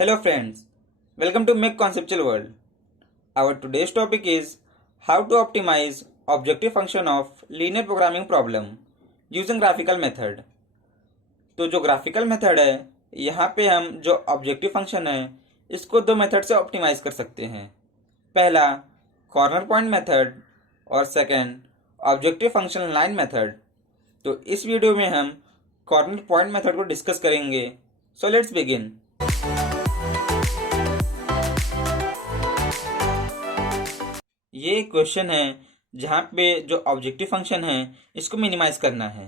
Hello friends, welcome to Make Conceptual World. Our today's topic is how to optimize objective function of linear programming problem using graphical method. तो जो graphical method है यहाँ पे हम जो objective function है इसको दो मेथड से ऑप्टिमाइज कर सकते हैं। पहला कॉर्नर पॉइंट मेथड और second objective function line method. तो इस वीडियो में हम कॉर्नर पॉइंट मेथड को डिस्कस करेंगे। So let's begin. ये एक क्वेश्चन है जहाँ पे जो ऑब्जेक्टिव फंक्शन है इसको मिनिमाइज करना है।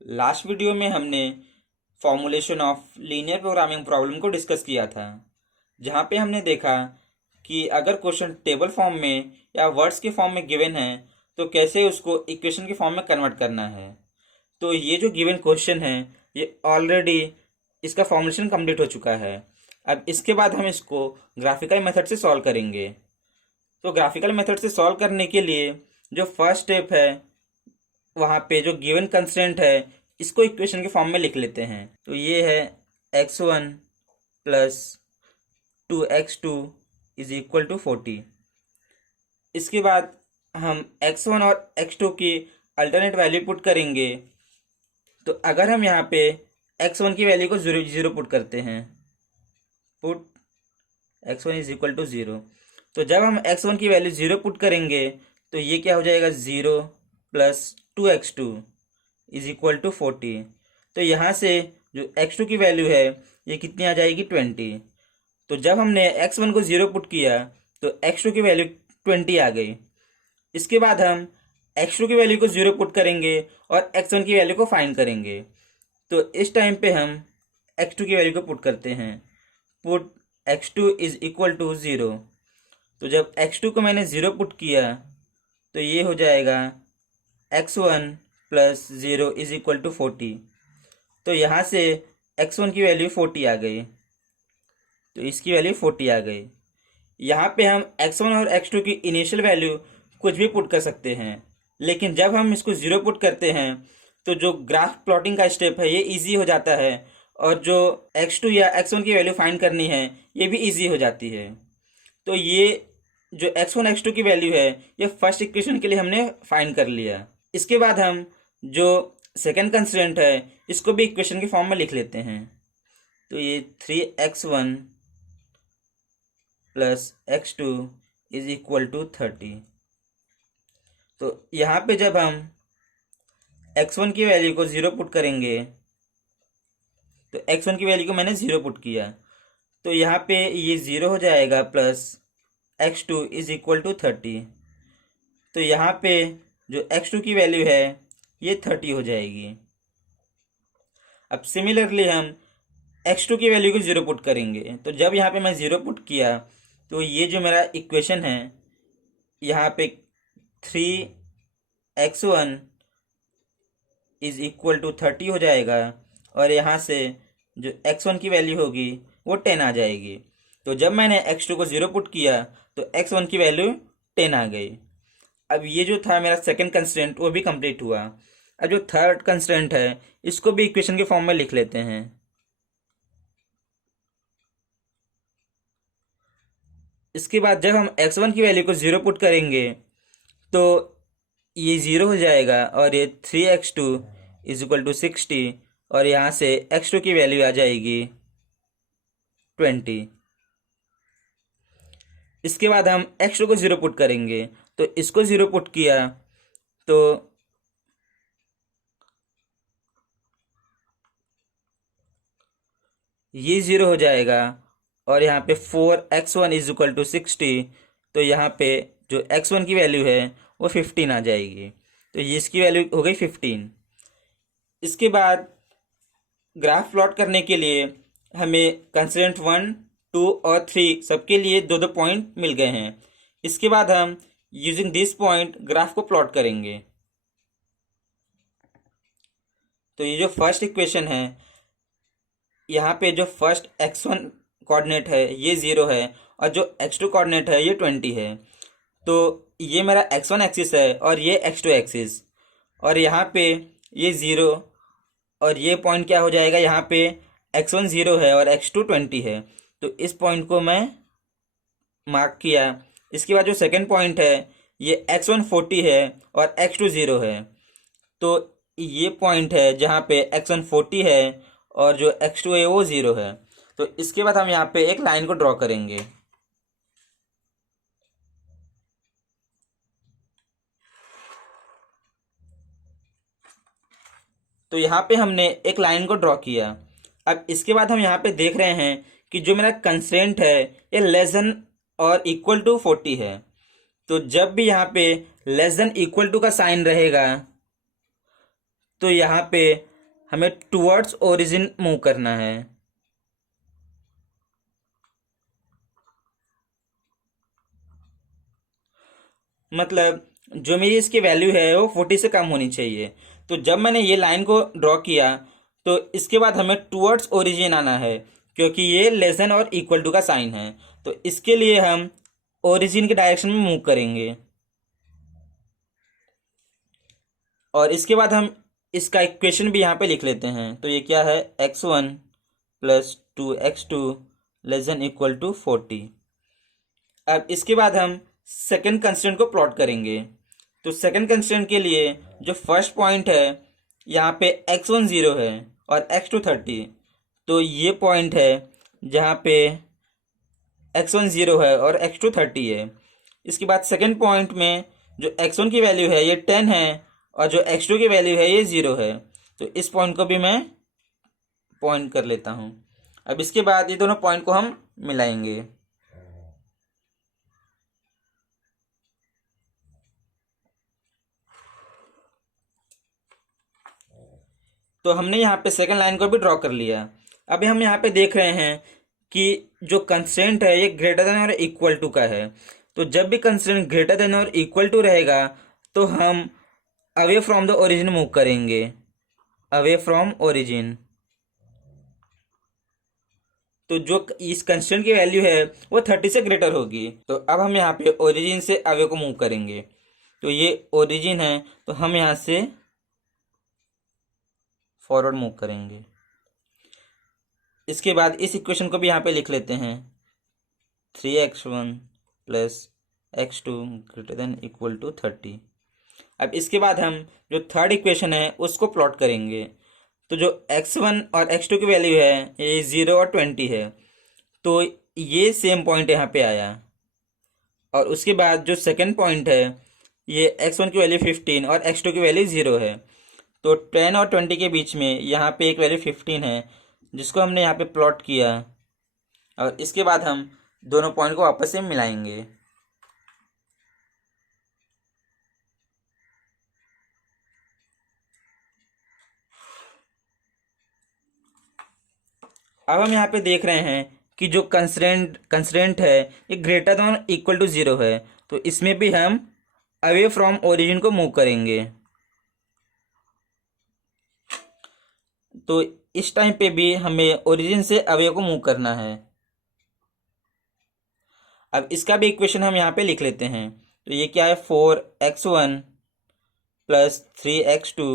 लास्ट वीडियो में हमने formulation of linear programming problem को डिस्कस किया था, जहाँ पे हमने देखा कि अगर क्वेश्चन टेबल फॉर्म में या वर्ड्स के फॉर्म में गिवन है तो कैसे उसको इक्वेशन के फॉर्म में कन्वर्ट करना है। तो ये जो गिवन क्वेश्चन है ये ऑलरेडी इसका फॉर्मुलेशन कंप्लीट हो चुका है। अब इसके बाद हम इसको ग्राफिकल मेथड से सॉल्व करेंगे। तो ग्राफिकल मेथड से सॉल्व करने के लिए जो फर्स्ट स्टेप है वहाँ पे जो गिवन कंस्ट्रेंट है इसको इक्वेशन के फॉर्म में लिख लेते हैं। तो ये है x1 plus 2x2 is equal to 40। इसके बाद हम x1 और x2 की अल्टरनेट वैल्यू पुट करेंगे। तो अगर हम यहाँ पे x1 की वैल्यू को जीरो पुट करते हैं, put x1 is equal to 0, तो जब हम x1 की वैल्यू 0 पुट करेंगे तो ये क्या हो जाएगा 0 plus 2x2 is equal to 40। तो यहाँ से जो x2 की वैल्यू है ये कितनी आ जाएगी 20। तो जब हमने x1 को 0 पुट किया तो x2 की वैल्यू 20 आ गई। इसके बाद हम x2 की वैल्यू को 0 पुट करेंगे और x1 की वैल्यू को फाइंड करेंगे। तो इस टाइम पे हम x2 की वैल्यू को पुट करते हैं, put x2 is equal to 0। तो जब x2 को मैंने 0 पुट किया तो ये हो जाएगा x1 plus 0 is equal to 40। तो यहाँ से x1 की वैल्यू 40 आ गई, तो इसकी वैल्यू 40 आ गई। यहाँ पे हम x1 और x2 की इनिशियल वैल्यू कुछ भी पुट कर सकते हैं, लेकिन जब हम इसको 0 पुट करते हैं तो जो ग्राफ प्लॉटिंग का स्टेप है ये इजी हो जाता है और जो x2 या x1 की वैल्यू फाइंड करनी है ये भी इजी हो जाती है। तो ये जो x1 x2 की वैल्यू है ये फर्स्ट इक्वेशन के लिए हमने फाइंड कर लिया। इसके बाद हम जो सेकंड कंस्ट्रेंट है इसको भी इक्वेशन के फॉर्म में लिख लेते हैं। तो ये 3x1 plus x2 is equal to 30। तो यहाँ पे जब हम x1 की वैल्यू को 0 पुट करेंगे तो x1 की वैल्यू को मैंने 0 पुट किया तो यहाँ पे ये 0 हो जाएगा plus x2 is equal to 30। तो यहाँ पे जो x2 की वैल्यू है ये 30 हो जाएगी। अब सिमिलरली हम x2 की वैल्यू को 0 पुट करेंगे। तो जब यहाँ पे मैं 0 पुट किया तो ये जो मेरा इक्वेशन है यहाँ पे 3x1 इज इक्वल टू 30 हो जाएगा और यहाँ से जो x1 की वैल्यू होगी वो 10 आ जाएगी। तो जब मैंने x2 को 0 पुट किया तो x1 की वैल्यू 10 आ गई। अब ये जो था मेरा सेकंड कंस्ट्रेंट वो भी कंप्लीट हुआ। अब जो थर्ड कंस्ट्रेंट है इसको भी इक्वेशन के फॉर्म में लिख लेते हैं। इसके बाद जब हम x1 की वैल्यू को 0 पुट करेंगे तो ये 0 हो जाएगा और ये 3x2 इज इक्वल टू 60 और यहाँ से x2 की वैल्यू आ जाएगी 20। इसके बाद हम x2 को 0 पुट करेंगे तो इसको 0 पुट किया तो ये 0 हो जाएगा और यहाँ पे 4x1 इज इक्वल टू 60। तो यहाँ पे जो x1 की वैल्यू है वो 15 आ जाएगी। तो ये इसकी वैल्यू हो गई 15। इसके बाद ग्राफ प्लॉट करने के लिए हमें कंस्ट्रेंट 1, 2 और 3 सबके लिए दो दो पॉइंट मिल गए हैं। इसके बाद हम यूजिंग दिस पॉइंट ग्राफ को प्लॉट करेंगे। तो ये जो फर्स्ट इक्वेशन है यहाँ पे जो फर्स्ट x1 कोऑर्डिनेट है ये 0 है और जो x2 कोऑर्डिनेट है ये 20 है। तो ये मेरा x1 एक्सिस है और ये x2 एक्सिस, और यहाँ पे ये 0 और ये पॉइंट क्या हो जाएगा, यहाँ पे x1 0 है और x2 20 है। तो इस पॉइंट को मैं मार्क किया। इसके बाद जो सेकंड पॉइंट है ये x1 40 है और x2 0 है। तो ये पॉइंट है जहाँ पे x1 40 है और जो x2 है वो 0 है। तो इसके बाद हम यहाँ पे एक लाइन को ड्रॉ करेंगे। तो यहाँ पे हमने एक लाइन को ड्रॉ किया। अब इसके बाद हम यहाँ पे देख रहे हैं कि जो मेरा कंस्ट्रेंट है ये लेस देन और इक्वल टू 40 है। तो जब भी यहाँ पे लेस देन इक्वल टू का साइन रहेगा तो यहाँ पे हमें टुवर्ड्स ओरिजिन मूव करना है। मतलब जो मेरी इसकी वैल्यू है वो 40 से कम होनी चाहिए। तो जब मैंने ये लाइन को ड्रॉ किया तो इसके बाद हमें टुवर्ड्स ओरिजिन आना है, क्योंकि ये लेस देन और इक्वल टू का साइन है। तो इसके लिए हम ओरिजिन के डायरेक्शन में मूव करेंगे और इसके बाद हम इसका इक्वेशन भी यहाँ पे लिख लेते हैं। तो ये क्या है, x1 plus 2x2 less than equal to 40। अब इसके बाद हम सेकंड कंस्ट्रेंट को प्लॉट करेंगे। तो सेकंड कंस्ट्रेंट के लिए जो फर्स्ट पॉइंट है यहाँ पे x1 0 है और x2 30। तो ये पॉइंट है जहाँ पे x1 0 है और x2 30 है। इसके बाद सेकंड पॉइंट में जो x1 की वैल्यू है ये 10 है और जो x2 की वैल्यू है ये 0 है। तो इस पॉइंट को भी मैं पॉइंट कर लेता हूँ। अब इसके बाद ये दोनों पॉइंट को हम मिलाएंगे। तो हमने यहाँ पे सेकंड लाइन को भी ड्रॉ कर लिया। अभी हम यहाँ पे देख रहे हैं कि जो कंस्ट्रेंट है ये ग्रेटर देन और इक्वल टू का है। तो जब भी कंस्ट्रेंट ग्रेटर देन और इक्वल टू रहेगा तो हम away from the origin move करेंगे, अवे फ्रॉम ओरिजिन। तो जो इस कंस्ट्रेंट की वैल्यू है वो 30 से ग्रेटर होगी। तो अब हम यहाँ पे ओरिजिन से अवे को मूव करेंगे। तो ये ओरिजिन है तो हम यहाँ से फॉरवर्ड मूव करेंगे। इसके बाद इस इक्वेशन को भी यहाँ पे लिख लेते हैं, 3x1 plus x2 greater than equal to 30। अब इसके बाद हम जो थर्ड इक्वेशन है उसको प्लॉट करेंगे। तो जो x1 और x2 की वैल्यू है ये 0 और 20 है। तो ये सेम पॉइंट यहाँ पे आया। और उसके बाद जो सेकंड पॉइंट है ये x1 की वैल्यू 15 और x2 की वैल्यू 0 है। तो 10 और 20 के बीच में यहाँ पे एक वैल्यू 15 है जिसको हमने यहाँ पे प्लॉट किया। और इसके बाद हम दोनों पॉइंट को वापस से मिलाएंगे। अब हम यहाँ पे देख रहे हैं कि जो कंस्ट्रेंट है ये ग्रेटर देन इक्वल टू 0 है। तो इसमें भी हम अवे फ्रॉम ओरिजिन को मूव करेंगे। तो इस टाइम पे भी हमें ओरिजिन से अवे को मूव करना है। अब इसका भी इक्वेशन हम यहाँ पे लिख लेते हैं। तो ये क्या है, 4x1 plus 3x2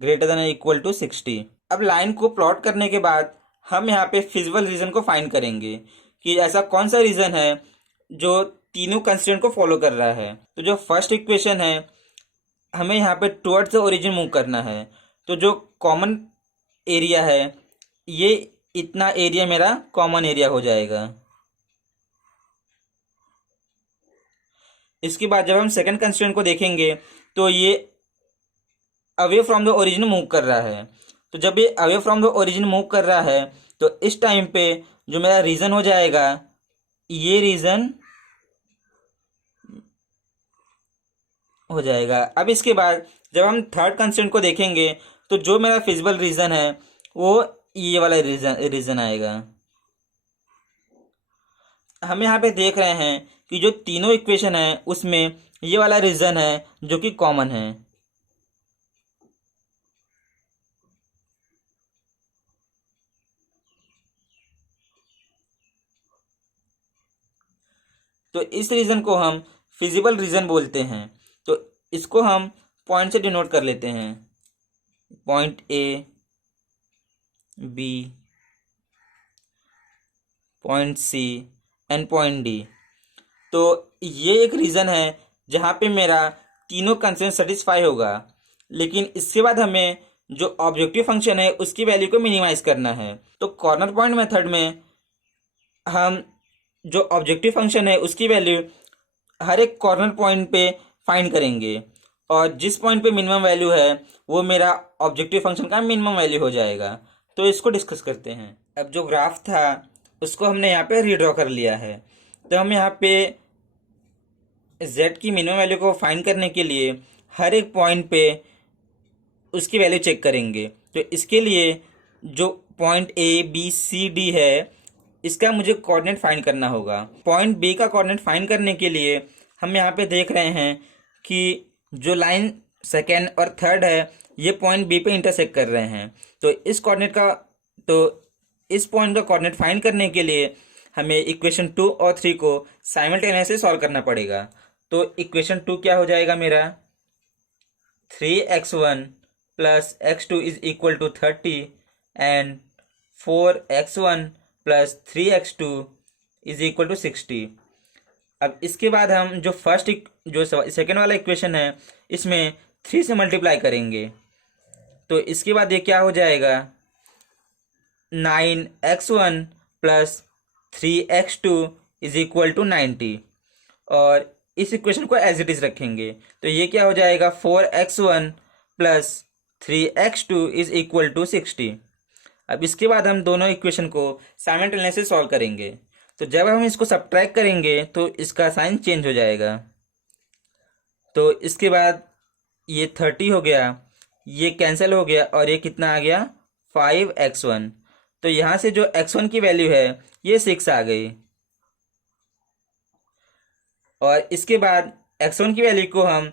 greater than equal to 60। अब लाइन को प्लॉट करने के बाद हम यहाँ पे फिजिबल रीजन को फाइंड करेंगे कि ऐसा कौन सा रीजन है जो तीनों कंस्ट्रेंट को फॉलो कर रहा है। तो जो फर्स्ट इक्वेशन है हमें यहाँ पे टुवर्ड्स द ओरिजिन मूव करना है। तो जो कॉमन एरिया है ये इतना एरिया मेरा कॉमन एरिया हो जाएगा। इसके बाद जब हम सेकंड कंस्ट्रेंट को देखेंगे तो ये away from the origin move कर रहा है। तो जब ये away from the origin move कर रहा है तो इस टाइम पे जो मेरा रीजन हो जाएगा ये रीजन हो जाएगा। अब इसके बाद जब हम थर्ड कंस्ट्रेंट को देखेंगे तो जो मेरा फिजिबल रीजन है वो ये वाला रीजन आएगा। हम यहाँ पे देख रहे हैं कि जो तीनों इक्वेशन है उसमें ये वाला रीजन है जो कि कॉमन है। तो इस रीजन को हम फिजिबल रीजन बोलते हैं। तो इसको हम पॉइंट से डिनोट कर लेते हैं, point A, B, point C and point D. तो ये एक रीज़न है जहाँ पे मेरा तीनों कंसेंट सेटिस्फाई होगा, लेकिन इसके बाद हमें जो ऑब्जेक्टिव फंक्शन है उसकी वैल्यू को मिनिमाइज करना है। तो कॉर्नर पॉइंट मेथड में हम जो ऑब्जेक्टिव फंक्शन है उसकी वैल्यू हर एक कॉर्नर पॉइंट पे फाइंड करेंगे, और जिस पॉइंट पे मिनिमम वैल्यू है वो मेरा ऑब्जेक्टिव फंक्शन का मिनिमम वैल्यू हो जाएगा। तो इसको डिस्कस करते हैं। अब जो ग्राफ था उसको हमने यहाँ पे रीड्रॉ कर लिया है। तो हम यहाँ पे z की मिनिमम वैल्यू को फाइंड करने के लिए हर एक पॉइंट पे उसकी वैल्यू चेक करेंगे। तो इसके लिए जो point A B C D है इसका मुझे कोऑर्डिनेट फाइंड करना होगा। पॉइंट बी का कोऑर्डिनेट फाइंड करने के लिए हम यहाँ पे देख रहे हैं कि जो लाइन सेकेंड और थर्ड है ये पॉइंट बी पे इंटरसेक्ट कर रहे हैं। तो इस पॉइंट का कोऑर्डिनेट फाइंड करने के लिए हमें इक्वेशन 2 और 3 को साइमल्टेनियसली सॉल्व करना पड़ेगा। तो इक्वेशन 2 क्या हो जाएगा मेरा, 3x1 plus x2 is equal to 30 and 4x1 plus 3x2 is equal to 60। अब इसके बाद हम जो सेकेंड वाला इक्वेशन है इसमें 3 से मल्टीप्लाई करेंगे। तो इसके बाद ये क्या हो जाएगा, 9x1 plus 3x2 is equal to 90, और इस इक्वेशन को एज इट इज रखेंगे। तो ये क्या हो जाएगा, 4x1 plus 3x2 is equal to 60। अब इसके बाद हम दोनों इक्वेशन को साइमल्टेनियसली सॉल्व करेंगे। तो जब हम इसको सब्ट्रैक्ट करेंगे तो इसका साइन चेंज हो जाएगा। तो इसके बाद ये 30 हो गया, ये कैंसिल हो गया, और ये कितना आ गया, 5x1। तो यहाँ से जो x1 की वैल्यू है ये 6 आ गई, और इसके बाद x1 की वैल्यू को हम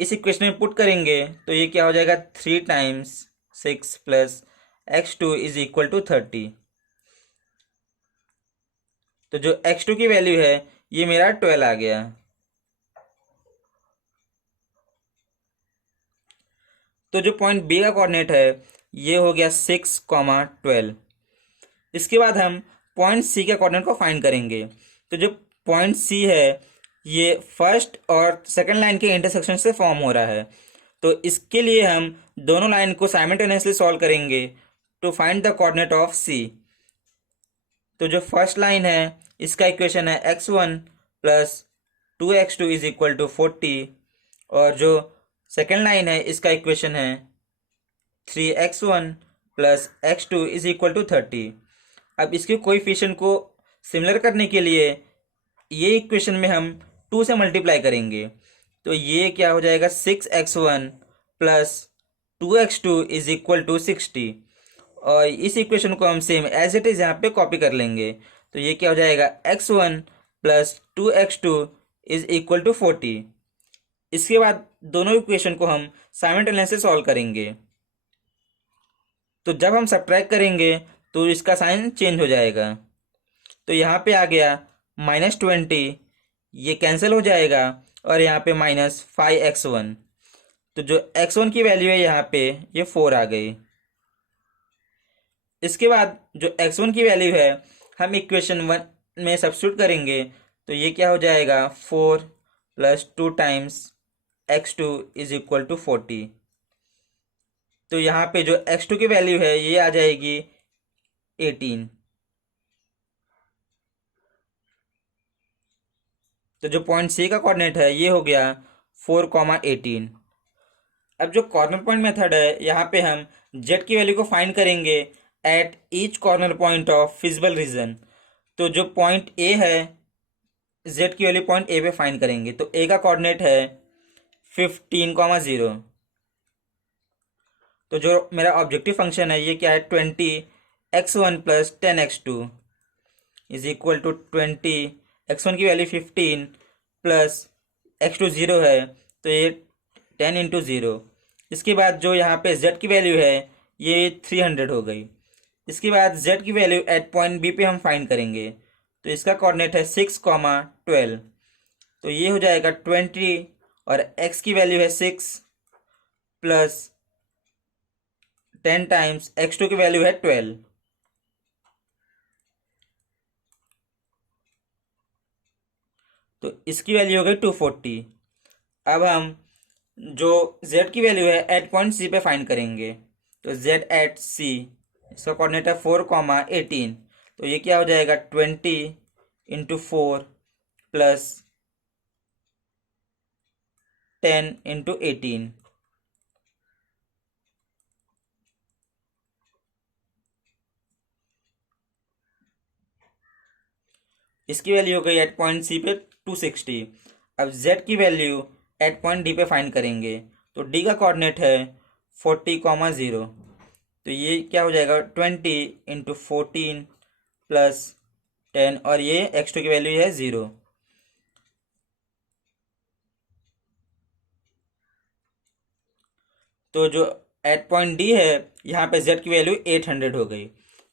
इस इक्वेशन में पुट करेंगे। तो ये क्या हो जाएगा, 3 times 6 plus x2 is equal to 30। तो जो x2 की वैल्यू है ये मेरा 12 आ गया। तो जो पॉइंट बी का कोऑर्डिनेट है ये हो गया 6, 12। इसके बाद हम पॉइंट सी के कोऑर्डिनेट को फाइंड करेंगे। तो जो पॉइंट सी है ये फर्स्ट और सेकंड लाइन के इंटरसेक्शन से फॉर्म हो रहा है। तो इसके लिए हम दोनों लाइन को साइमल्टेनियसली सॉल्व करेंगे to find the coordinate of C. तो जो फर्स्ट लाइन है इसका इक्वेशन है x1 plus 2x2 is equal to 40, और जो सेकेंड लाइन है इसका इक्वेशन है 3x1 plus x2 is equal to 30। अब इसके कोएफिशिएंट को सिमिलर करने के लिए ये इक्वेशन में हम 2 से मल्टीप्लाई करेंगे। तो ये क्या हो जाएगा, 6x1 plus 2x2 is equal to 60, और इस इक्वेशन को हम सेम एज इट इज यहाँ पे कॉपी कर लेंगे। तो ये क्या हो जाएगा, x1 plus 2x2 is equal to 40। इसके बाद दोनों इक्वेशन को हम साइमल्टेनियसली सॉल्व करेंगे। तो जब हम सब्ट्रैक्ट करेंगे तो इसका साइन चेंज हो जाएगा। तो यहाँ पे आ गया -20, ये कैंसिल हो जाएगा, और यहाँ पे -5x1। तो जो x1 की वैल्यू है यहाँ पे ये 4 आ गई। इसके बाद जो x1 की वैल्यू है हम इक्वेशन 1 में सब्स्टिट्यूट करेंगे। तो ये क्या हो जाएगा, 4 plus 2 times x2 is equal to 40। तो यहाँ पे जो x2 की वैल्यू है ये आ जाएगी 18। तो जो पॉइंट सी का कोऑर्डिनेट है ये हो गया 4, 18। अब जो कॉर्नर पॉइंट मेथड है यहाँ पे हम z की वैल्यू को फाइंड करेंगे at each corner point of feasible region. तो जो पॉइंट ए है z की वैल्यू पॉइंट ए पे फाइंड करेंगे। तो ए का कोऑर्डिनेट है 15, 0। तो जो मेरा ऑब्जेक्टिव फंक्शन है ये क्या है, 20x1 plus 10x2 is equal to 20x1 की वैल्यू 15 प्लस x2 0 है, तो ये 10 इंटू 0। इसके बाद जो यहाँ पे z की वैल्यू है ये 300 हो गई। इसके बाद z की वैल्यू एट पॉइंट बी पे हम फाइंड करेंगे। तो इसका कोऑर्डिनेट है 6, 12। तो ये हो जाएगा 20, और x की वैल्यू है 6 प्लस 10 टाइम्स x2 की वैल्यू है 12। तो इसकी वैल्यू हो गई 240। अब हम जो z की वैल्यू है एट पॉइंट सी पे फाइंड करेंगे। तो z एट सी, इसका कोऑर्डिनेट है 4, 18। तो ये क्या हो जाएगा 20 × 4 प्लस 10 × 18। इसकी वैल्यू हो गई एट पॉइंट सी पे 260। अब z की वैल्यू एट पॉइंट डी पे फाइंड करेंगे। तो d का कोऑर्डिनेट है 40, 0। तो ये क्या हो जाएगा 20 × 14 प्लस 10, और ये x2 की वैल्यू है 0। तो जो एट पॉइंट डी है यहाँ पे z की वैल्यू 800 हो गई।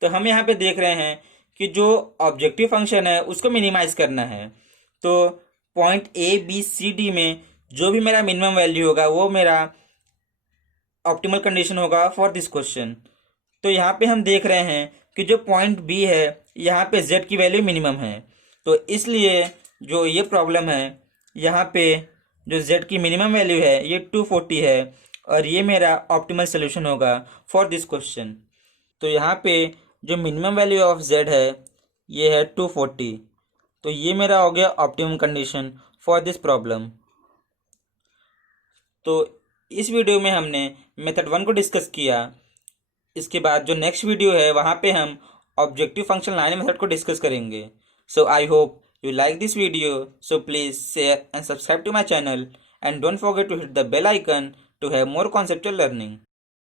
तो हम यहाँ पे देख रहे हैं कि जो ऑब्जेक्टिव फंक्शन है उसको मिनिमाइज करना है। तो point A B C D में जो भी मेरा मिनिमम वैल्यू होगा वो मेरा ऑप्टिमल कंडीशन होगा फॉर दिस क्वेश्चन। तो यहाँ पे हम देख रहे हैं कि जो पॉइंट बी है यहाँ पे z की वैल्यू मिनिमम है। तो इसलिए जो ये प्रॉब्लम है यहाँ पे जो z की मिनिमम वैल्यू है ये 240 है, और ये मेरा ऑप्टिमल सोल्यूशन होगा फॉर दिस क्वेश्चन। तो यहाँ पे जो मिनिमम वैल्यू ऑफ z है ये है 240। तो ये मेरा हो गया optimum condition for this problem. तो इस वीडियो में हमने मेथड 1 को डिस्कस किया। इसके बाद जो नेक्स्ट वीडियो है वहाँ पे हम ऑब्जेक्टिव फंक्शन लाइन मेथड को डिस्कस करेंगे। So I hope you like this video, so please share and subscribe to my channel, and don't forget to hit the bell icon to have more conceptual learning.